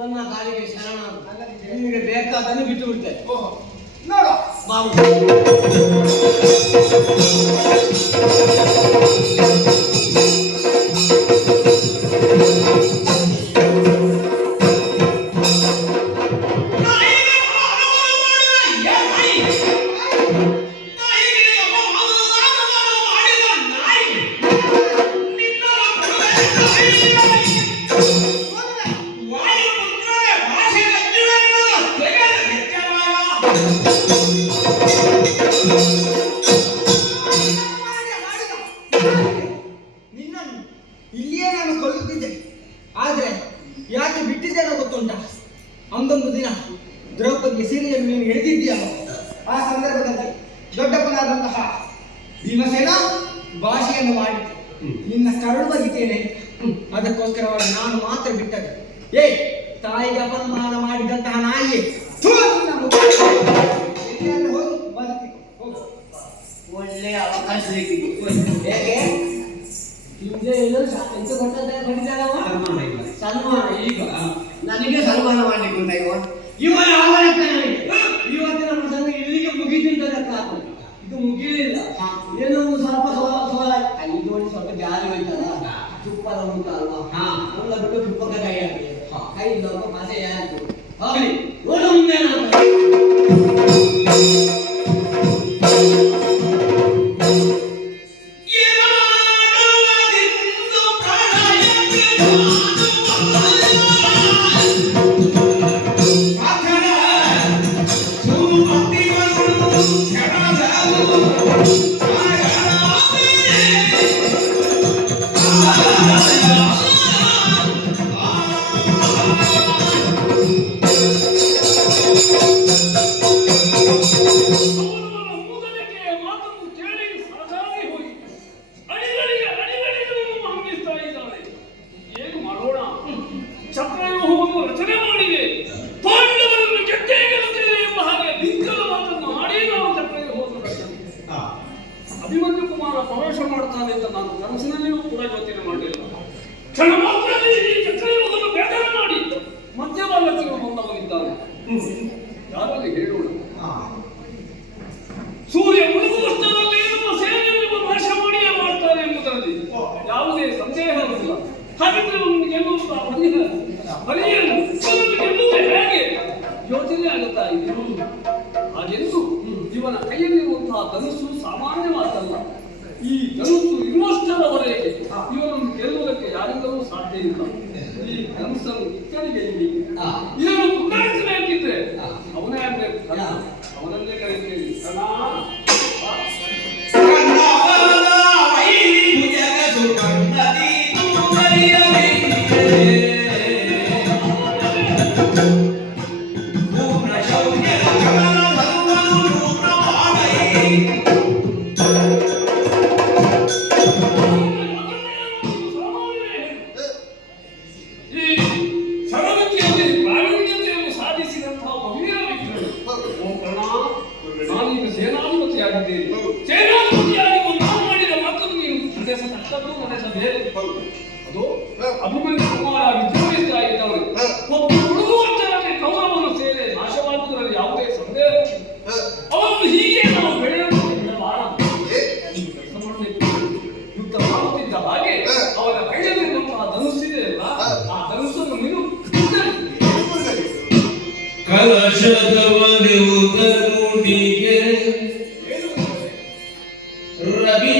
ನನ್ನ ಕಾಲಿಗೆ ಶರಣ? ನಿಮಗೆ ಬೇಕಾದನ್ನು ಬಿಟ್ಟು ಬಿಡ್ತೇನೆ. ಓಹೋ ನೋಡು. ಬಾಬು ನಿನ್ನನ್ನು ಇಲ್ಲಿಯೇ ನಾನು ಕೊಲ್ಲುತ್ತಿದ್ದೆ ಆದ್ರೆ ಯಾಕೆ ಬಿಟ್ಟಿದ್ದೇನೋ ಗೊತ್ತುಂಟ ಒಂದೊಂದು ದಿನ ದ್ರೌಪದಿಯ ಸೀರೆಯನ್ನು ನೀನು ಹಿಡಿದಿದ್ದೀಯಲ್ಲ ಆ ಸಂದರ್ಭದಲ್ಲಿ ದೊಡ್ಡಪ್ಪನಾದಂತಹ ಭೀಮಸೇನ ಭಾಷೆಯನ್ನು ಮಾಡಿ ನಿನ್ನ ಕರಳು ಬಗಿತೇನೆ ಅದಕ್ಕೋಸ್ಕರವಾಗಿ ನಾನು ಮಾತ್ರ ಬಿಟ್ಟದ್ದು ಏ ತಾಯಿಗೆ ಅಪಮಾನ ಮಾಡಿದಂತಹ ನಾಯಿಯೇ ಹೋಗಿ. ಒಳ್ಳೆ ಅವಕಾಶ ಹೇಗೆ? ಹಿಂದೆ ಎಲ್ಲರೂ ಕೊಟ್ಟಂತ ಬಡಿದಾರವ ಸನ್ಮಾನ ಈಗ ನನಗೆ ಸನ್ಮಾನ ಮಾಡ್ಲಿಕ್ಕೆ ಉಂಟ ಇವ? ಇವ ಕನಸಿನಲ್ಲಿಯೂ ಕೂಡ ಯೋಚನೆ ಮಾಡಲಿಲ್ಲ ಕ್ಷಣ ಮಾತ್ರದಲ್ಲಿ ಈ ಚಕ್ರವ್ಯೂಹವನ್ನು ಬೇಟೆ ಮಾಡಿ. ಮಧ್ಯಭಾಗಕ್ಕೆ ಬಂದವನಿದ್ದಾನೆ ಯಾರಲ್ಲಿ ಹೇಳೋಣ? ಸೂರ್ಯ ಮುಳುಗುವಷ್ಟರಲ್ಲಿ ನಮ್ಮ ಸೇನೆಯನ್ನು ನಾಶ ಮಾಡಿಯೇ ಮಾಡ್ತಾರೆ ಎಂಬುದರಲ್ಲಿ ಯಾವುದೇ ಸಂದೇಹವಿಲ್ಲ. ಹಾಗಿದ್ರೆ ಅವನು ಗೆಲ್ಲುವುದು ಪರಿಹಾರ ಪರಿಯನ್ನು ಗೆಲ್ಲುವುದು ಹೇಗೆ? ಯೋಚನೆ ಆಗುತ್ತಾ ಇದೆ. ಹಾಗೆಂದು ಇವನ ಕೈಯಲ್ಲಿರುವಂತಹ ಧನುಸ್ಸು ಸಾಮಾನ್ಯವಾದಲ್ಲ. ಈ ಧನುಸ್ಸು ಇರುವಷ್ಟರವರೆಗೆ ಇವರನ್ನು ಗೆಲ್ಲುವುದಕ್ಕೆ ಯಾರಿಂದಲೂ ಸಾಧ್ಯ ಇಲ್ಲ. ಈ ಕನಸನ್ನು ಇಕ್ಕಳಿಗೆ ಇಲ್ಲಿ ಇದನ್ನು ಕುಂಡರಿಸಬೇಕಿದ್ರೆ ಅವನೇ ಆಗಬೇಕು. ಅವನಲ್ಲೇ ಕರೀತೀವಿ. ಕಣ रबी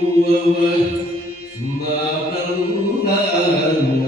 Thank you.